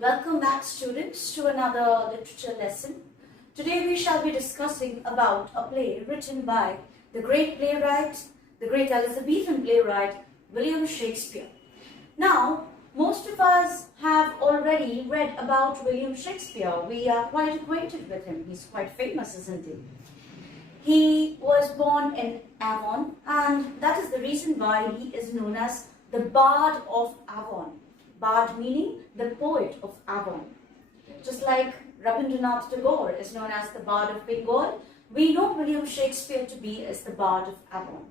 Welcome back, students, to another literature lesson. Today we shall be discussing about a play written by the great playwright, the great Elizabethan playwright, William Shakespeare. Now, most of us have already read about William Shakespeare. We are quite acquainted with him. He's quite famous, isn't he? He was born in Avon, and that is the reason why he is known as the Bard of Avon. Bard meaning the poet of Avon. Just like Rabindranath Tagore is known as the Bard of Bengal, we know William Shakespeare to be as the Bard of Avon.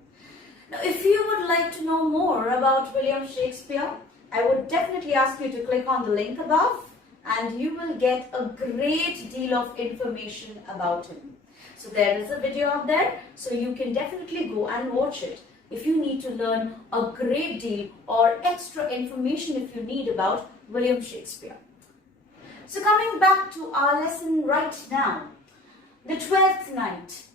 Now, if you would like to know more about William Shakespeare, I would definitely ask you to click on the link above and you will get a great deal of information about him. So there is a video up there, so you can definitely go and watch it if you need to learn a great deal or extra information if you need about William Shakespeare. So coming back to our lesson right now, the Twelfth Night.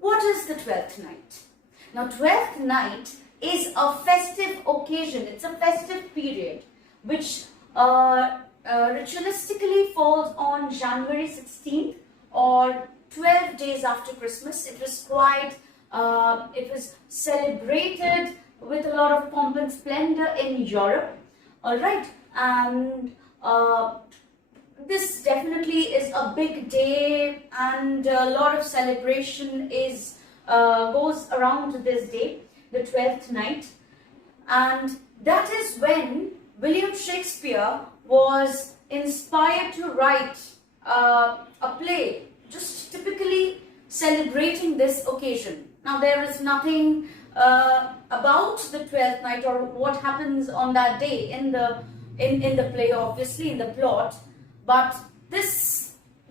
What is the Twelfth Night? Now, Twelfth Night is a festive occasion. It's a festive period which ritualistically falls on January 16th or 12 days after Christmas. It was celebrated with a lot of pomp and splendor in Europe. Alright, and this definitely is a big day and a lot of celebration goes around this day, the Twelfth Night. And that is when William Shakespeare was inspired to write a play just typically celebrating this occasion. Now, there is nothing about the Twelfth Night or what happens on that day in the play, obviously in the plot, but the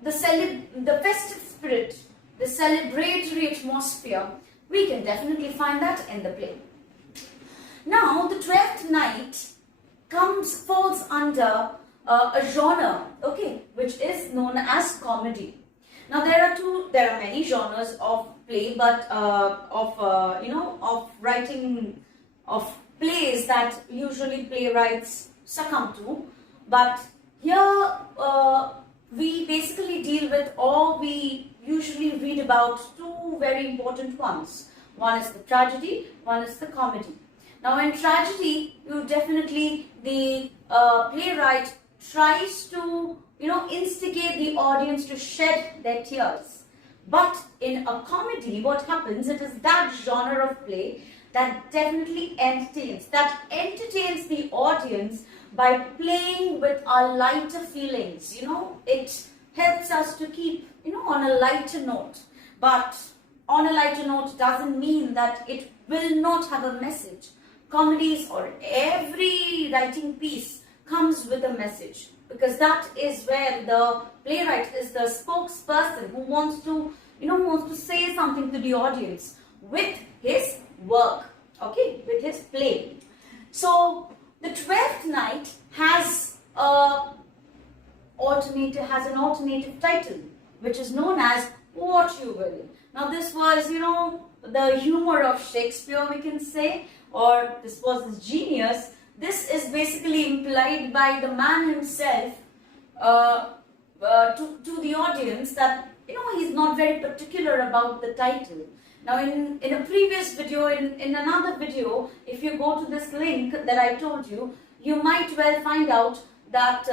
festive spirit, the celebratory atmosphere, we can definitely find that in the play. Now, the Twelfth Night falls under a genre, okay, which is known as comedy. Now, there are many genres of play, but of writing of plays that usually playwrights succumb to. But here we basically deal with, or we usually read about two very important ones. One is the tragedy, one is the comedy. Now, in tragedy, the playwright tries to instigate the audience to shed their tears. But in a comedy, what happens, it is that genre of play that definitely entertains the audience by playing with our lighter feelings. It helps us to keep, on a lighter note. But on a lighter note doesn't mean that it will not have a message. Comedies or every writing piece comes with a message, because that is where the playwright is the spokesperson who wants to say something to the audience with his work, okay, with his play. So the Twelfth Night has an alternative title, which is known as What You Will. Now, this was, the humor of Shakespeare, we can say, or this was his genius. This is basically implied by the man himself to the audience that, he's not very particular about the title. Now, in a previous video, in another video, if you go to this link that I told you, you might well find out that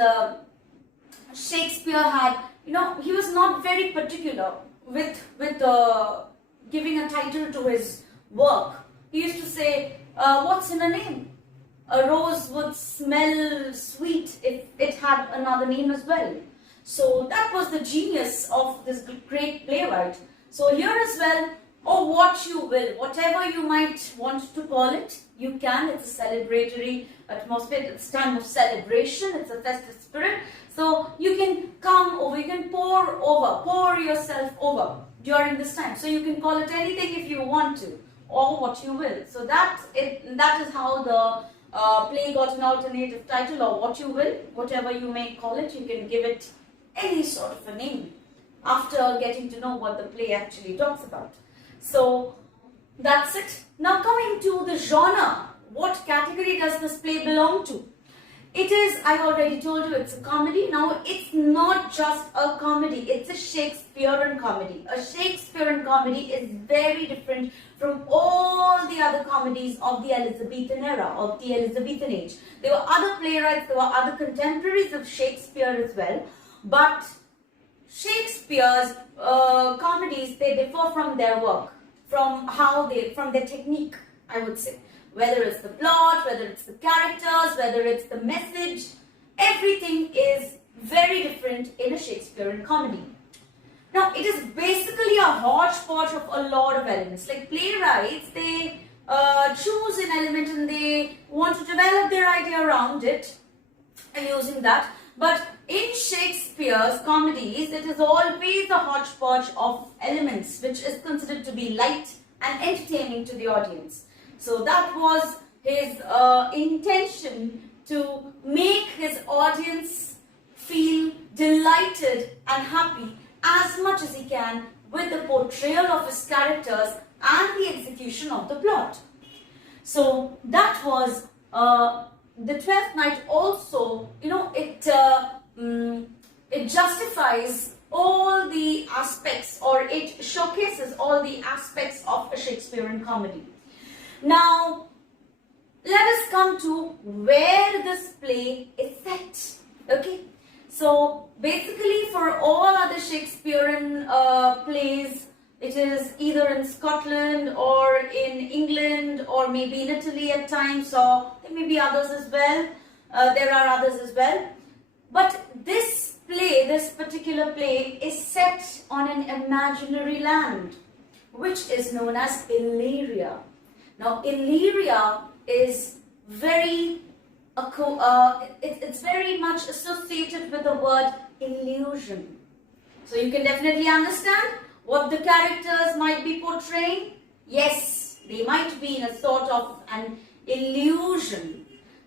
Shakespeare had, he was not very particular with giving a title to his work. He used to say, what's in a name? A rose would smell sweet if it had another name as well. So that was the genius of this great playwright. So here as well, or what you will, whatever you might want to call it, you can. It's a celebratory atmosphere. It's time of celebration. It's a festive spirit. So you can come over, you can pour yourself over during this time. So you can call it anything if you want to, or what you will. So that is how the play got an alternative title, or What You Will, whatever you may call it. You can give it any sort of a name after getting to know what the play actually talks about. So that's it. Now, coming to the genre, what category does this play belong to? It is, I already told you, it's a comedy. Now, it's not just a comedy, it's a Shakespearean comedy. A Shakespearean comedy is very different from all the other comedies of the Elizabethan era, of the Elizabethan age. There were other playwrights, there were other contemporaries of Shakespeare as well, but Shakespeare's comedies, they differ from their work, from their technique, I would say. Whether it's the plot, whether it's the characters, whether it's the message, everything is very different in a Shakespearean comedy. Now, it is basically a hodgepodge of a lot of elements. Like playwrights, they choose an element and they want to develop their idea around it and using that. But in Shakespeare's comedies, it is always a hodgepodge of elements which is considered to be light and entertaining to the audience. So that was his intention, to make his audience feel delighted and happy as much as he can with the portrayal of his characters and the execution of the plot. So that was the Twelfth Night. Also, it justifies all the aspects, or it showcases all the aspects of a Shakespearean comedy. Now, let us come to where this play is set. Okay, so basically for all other Shakespearean plays, it is either in Scotland or in England or maybe in Italy at times, or there may be others as well. There are others as well. But this play, this particular play, is set on an imaginary land, which is known as Illyria. Now, Illyria is it's very much associated with the word illusion. So you can definitely understand what the characters might be portraying. Yes, they might be in a sort of an illusion,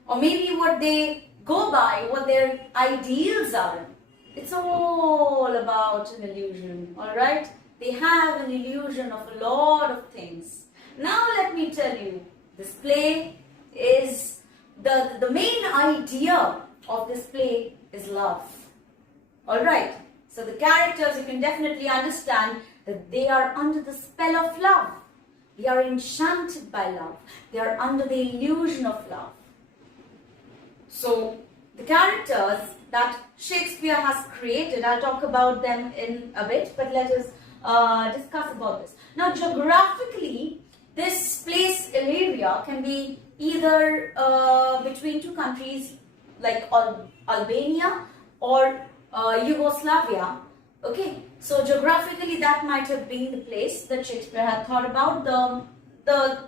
or maybe what they go by, what their ideals are. It's all about an illusion, all right? They have an illusion of a lot of things. Now let me tell you, this play is, the main idea of this play is love. Alright, so the characters, you can definitely understand that they are under the spell of love. They are enchanted by love. They are under the illusion of love. So the characters that Shakespeare has created, I'll talk about them in a bit, but let us discuss about this. Now, geographically, this place, Illyria, can be either between two countries like Albania or Yugoslavia. Okay, so geographically that might have been the place that Shakespeare had thought about, the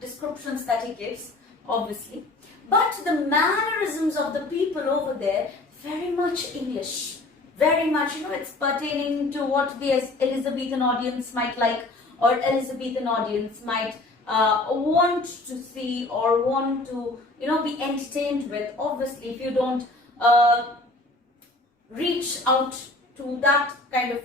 descriptions that he gives, obviously. But the mannerisms of the people over there, very much English. Very much, it's pertaining to what the Elizabethan audience might like, or Elizabethan audience might want to see or want to, be entertained with. Obviously, if you don't reach out to that kind of,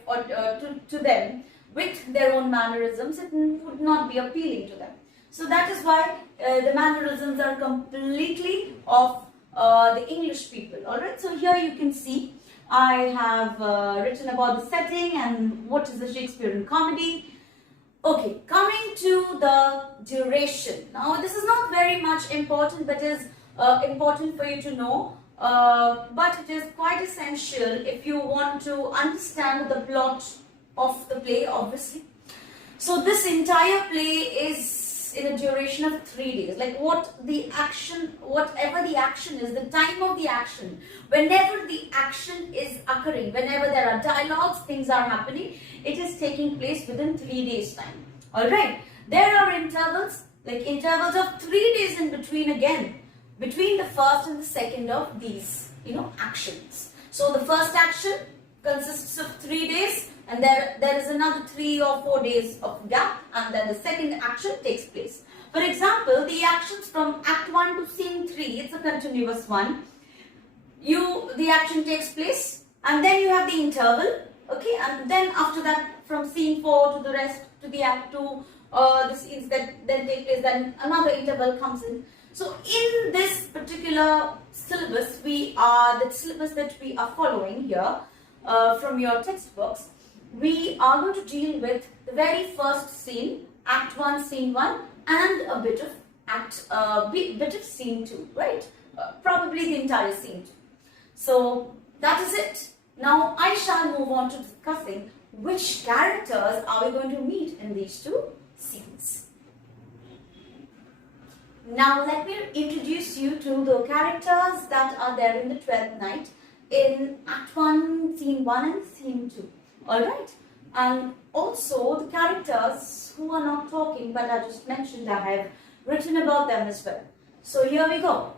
to them with their own mannerisms, it would not be appealing to them. So that is why the mannerisms are completely of the English people. Alright, so here you can see I have written about the setting and what is the Shakespearean comedy. Okay, coming to the duration. Now, this is not very much important, but is important for you to know. But it is quite essential if you want to understand the plot of the play, obviously. So, this entire play is in a duration of 3 days. Like whatever the action is, the time of the action, whenever the action is occurring, whenever there are dialogues, things are happening, it is taking place within 3 days time. Alright, there are intervals, like intervals of 3 days in between again, between the first and the second of these, actions. So the first action consists of 3 days, and there is another 3 or 4 days of gap, and then the second action takes place. For example, the actions from Act 1 to Scene 3, it's a continuous one. The action takes place, and then you have the interval, okay, and then after that, from Scene 4 to the rest, to the Act 2, the scenes that then take place, then another interval comes in. So in this particular syllabus, the syllabus that we are following here from your textbooks, we are going to deal with the very first scene, Act 1, Scene 1, and a bit of Scene 2, right? Probably the entire Scene 2. So that is it. Now I shall move on to discussing which characters are we going to meet in these two scenes. Now let me introduce you to the characters that are there in the Twelfth Night in Act 1, Scene 1 and Scene 2. Alright? And also the characters who are not talking, but I just mentioned, I have written about them as well. So here we go.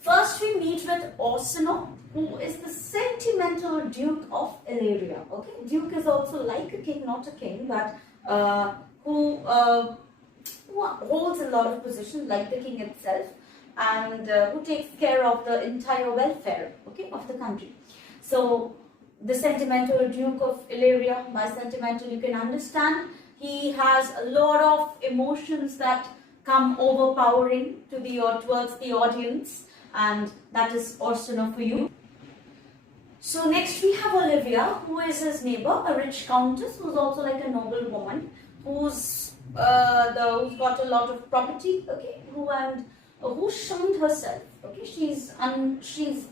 First we meet with Orsino, who is the sentimental Duke of Illyria. Okay? Duke is also like a king, not a king, but who holds a lot of positions like the king itself, and who takes care of the entire welfare, okay, of the country. So the sentimental Duke of Illyria, by sentimental you can understand, he has a lot of emotions that come overpowering towards the audience, and that is Orsino for you. So next we have Olivia, who is his neighbor, a rich countess who's also like a noble woman, who's got a lot of property, okay, who shunned herself, okay, she's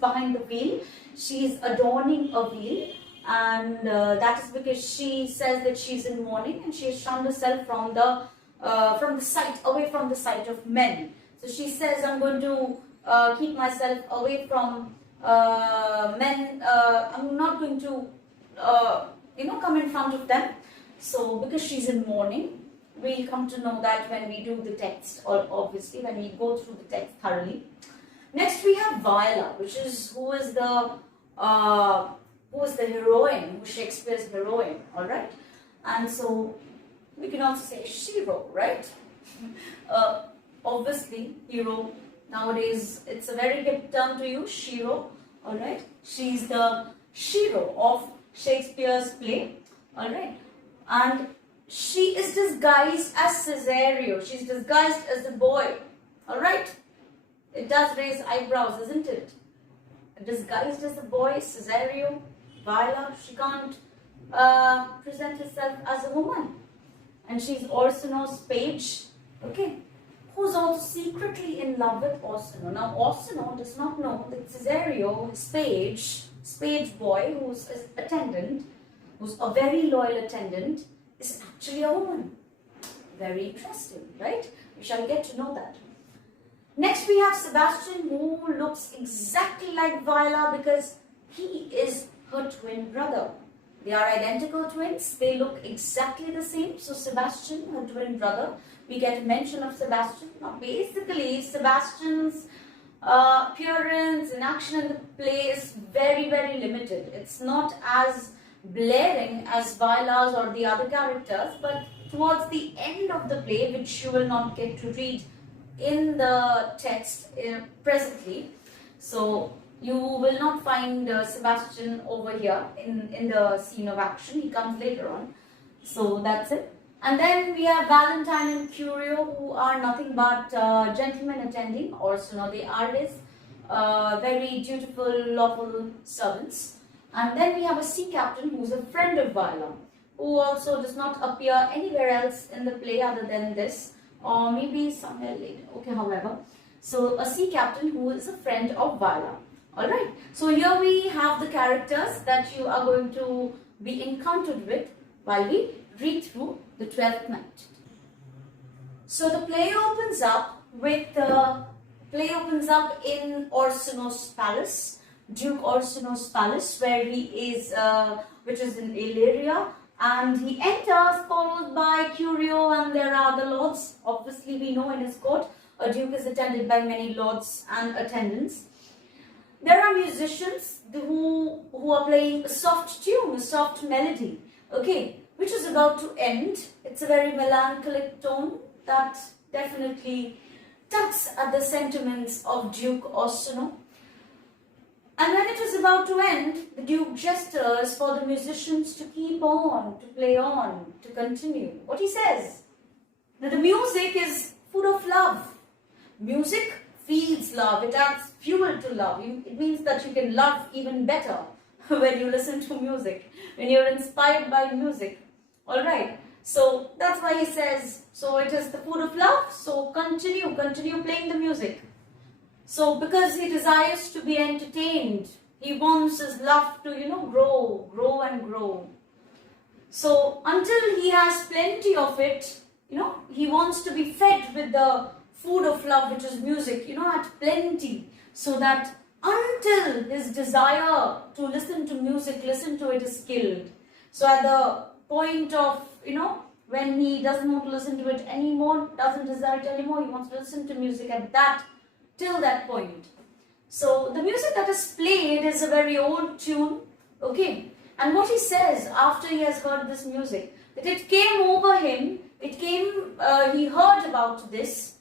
behind the veil, she's adorning a veil, and that is because she says that she's in mourning and she has shunned herself from the sight, away from the sight of men. So she says, I'm going to keep myself away from men, I'm not going to come in front of them. So because she's in mourning, we'll come to know that when we do the text, or obviously when we go through the text thoroughly. Next we have Viola, who is the heroine, who's Shakespeare's heroine, alright? And so we can also say Shiro, right? Obviously, hero, nowadays it's a very hip term to use, Shiro, alright? She's the Shiro of Shakespeare's play, alright? And she is disguised as Cesario. She's disguised as a boy. Alright? It does raise eyebrows, isn't it? Disguised as a boy, Cesario, Viola, she can't present herself as a woman. And she's Orsino's page, okay, who's also secretly in love with Orsino. Now Orsino does not know that Cesario, his page boy, who's his attendant, who's a very loyal attendant, is actually a woman. Very interesting, right? We shall get to know that. Next we have Sebastian, who looks exactly like Viola because he is her twin brother. They are identical twins. They look exactly the same. So Sebastian, her twin brother, we get a mention of Sebastian. Now basically Sebastian's appearance and action in the play is very, very limited. It's not as blaring as Viola's or the other characters, but towards the end of the play, which you will not get to read in the text presently, so you will not find Sebastian over here in the scene of action. He comes later on. So that's it. And then we have Valentine and Curio, who are nothing but gentlemen attending, or so now they are his very dutiful, lawful servants. And then we have a sea captain who's a friend of Viola, who also does not appear anywhere else in the play other than this, or maybe somewhere later. Okay, however. So a sea captain who is a friend of Viola. Alright, so here we have the characters that you are going to be encountered with while we read through the Twelfth Night. So the play opens up in Orsino's palace, Duke Orsino's palace, where he is, which is in Illyria, and he enters followed by Curio and there are the lords. Obviously we know in his court a duke is attended by many lords and attendants. There are musicians who are playing a soft tune, a soft melody, okay, which is about to end. It's a very melancholic tone that definitely tugs at the sentiments of Duke Orsino. And when it is about to end, the Duke gestures for the musicians to keep on, to play on, to continue. What he says? That the music is food of love. Music feeds love, it adds fuel to love. It means that you can love even better when you listen to music, when you're inspired by music. Alright, so that's why he says, so it is the food of love, so continue playing the music. So because he desires to be entertained, he wants his love to, grow and grow. So until he has plenty of it, he wants to be fed with the food of love, which is music, at plenty, so that until his desire to listen to music, listen to it is killed. So at the point of, when he doesn't want to listen to it anymore, doesn't desire it anymore, he wants to listen to music till that point. So the music that is played is a very old tune, okay? And what he says after he has heard this music, that it came over him, he heard about this,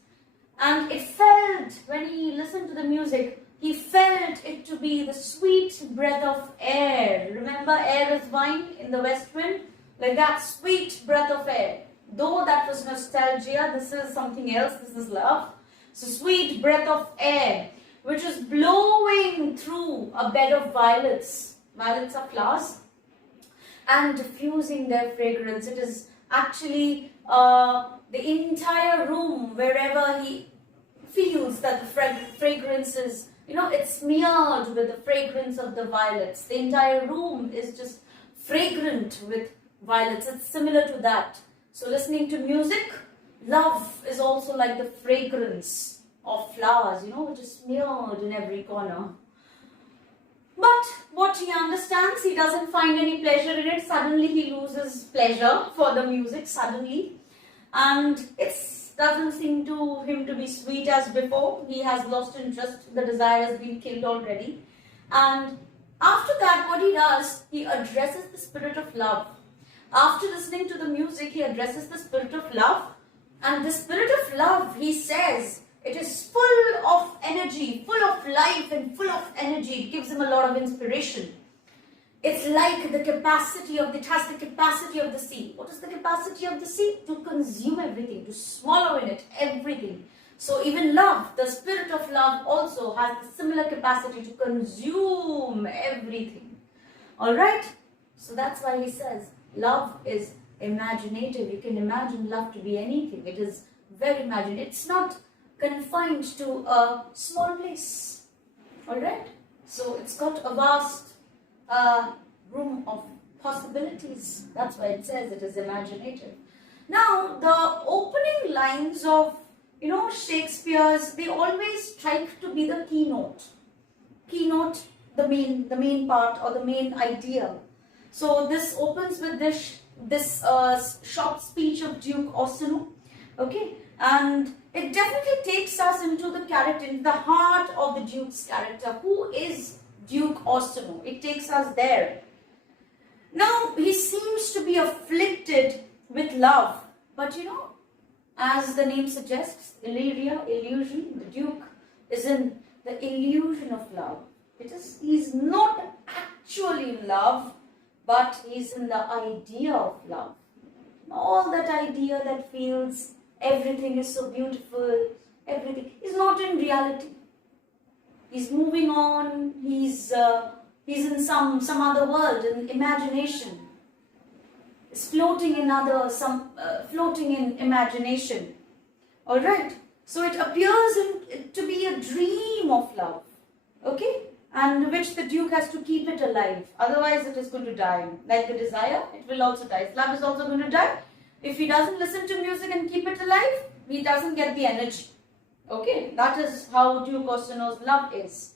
and it felt, when he listened to the music, he felt it to be the sweet breath of air. Remember, air is wine in the west wind? Like that sweet breath of air. Though that was nostalgia, this is something else, this is love. So sweet breath of air, which is blowing through a bed of violets. Violets are flowers. And diffusing their fragrance. It is actually the entire room, wherever he feels that the fragrance is, it's smeared with the fragrance of the violets. The entire room is just fragrant with violets. It's similar to that. So listening to music, love is also like the fragrance of flowers, which is smeared in every corner. But what he understands, he doesn't find any pleasure in it. Suddenly he loses pleasure for the music, suddenly. And it doesn't seem to him to be sweet as before. He has lost interest. The desire has been killed already. And after that, what he does, he addresses the spirit of love. After listening to the music, he addresses the spirit of love. And the spirit of love, he says, it is full of energy, full of life and full of energy. It gives him a lot of inspiration. It's like it has the capacity of the sea. What is the capacity of the sea? To consume everything, to swallow in it everything. So even love, the spirit of love also has the similar capacity to consume everything. Alright? So that's why he says, love is imaginative. You can imagine love to be anything. It is very imaginative. It's not confined to a small place. Alright? So it's got a vast room of possibilities. That's why it says it is imaginative. Now, the opening lines of, Shakespeare's, they always strike to be the keynote. Keynote, the main part or the main idea. So this opens with this short speech of Duke Orsino. Okay, and it definitely takes us into the character, into the heart of the Duke's character. Who is Duke Orsino? It takes us there. Now, he seems to be afflicted with love. But as the name suggests, illusion, the Duke is in the illusion of love. He's not actually in love, but he's in the idea of love. All that idea that feels everything is so beautiful, everything is not in reality. He's moving on, he's in some other world, in imagination. It's floating in imagination. Alright, so it appears to be a dream of love, okay, and which the Duke has to keep it alive, otherwise it is going to die. Like the desire, it will also die. His love is also going to die. If he doesn't listen to music and keep it alive, he doesn't get the energy. Okay, that is how Duke Orsino's love is.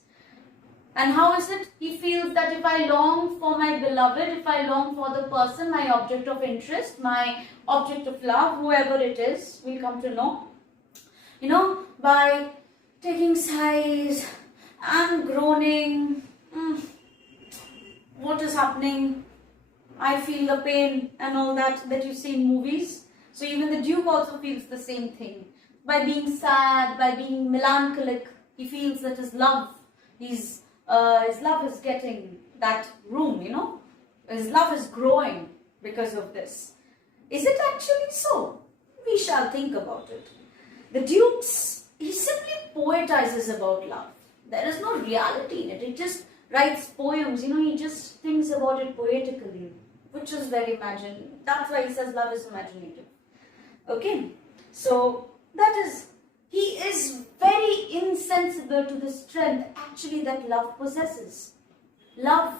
And how is it? He feels that if I long for my beloved, if I long for the person, my object of interest, my object of love, whoever it is, we'll come to know. By taking sighs and groaning, what is happening? I feel the pain and all that you see in movies. So even the Duke also feels the same thing. By being sad, by being melancholic, he feels that his love is getting that room, His love is growing because of this. Is it actually so? We shall think about it. The Duke's he simply poetizes about love. There is no reality in it. He just writes poems, he just thinks about it poetically, which is very imaginative. That's why he says love is imaginative. Okay, so he is very insensible to the strength actually that love possesses. Love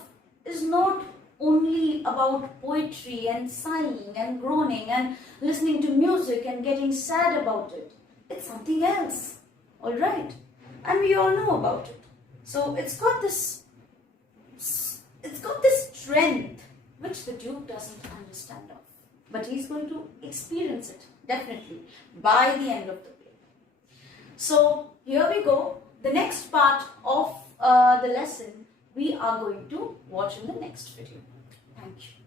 is not only about poetry and sighing and groaning and listening to music and getting sad about it. It's something else, alright? And we all know about it. So it's got this strength which the Duke doesn't understand of. But he's going to experience it, definitely, by the end of the play. So here we go. The next part of the lesson we are going to watch in the next video. Thank you.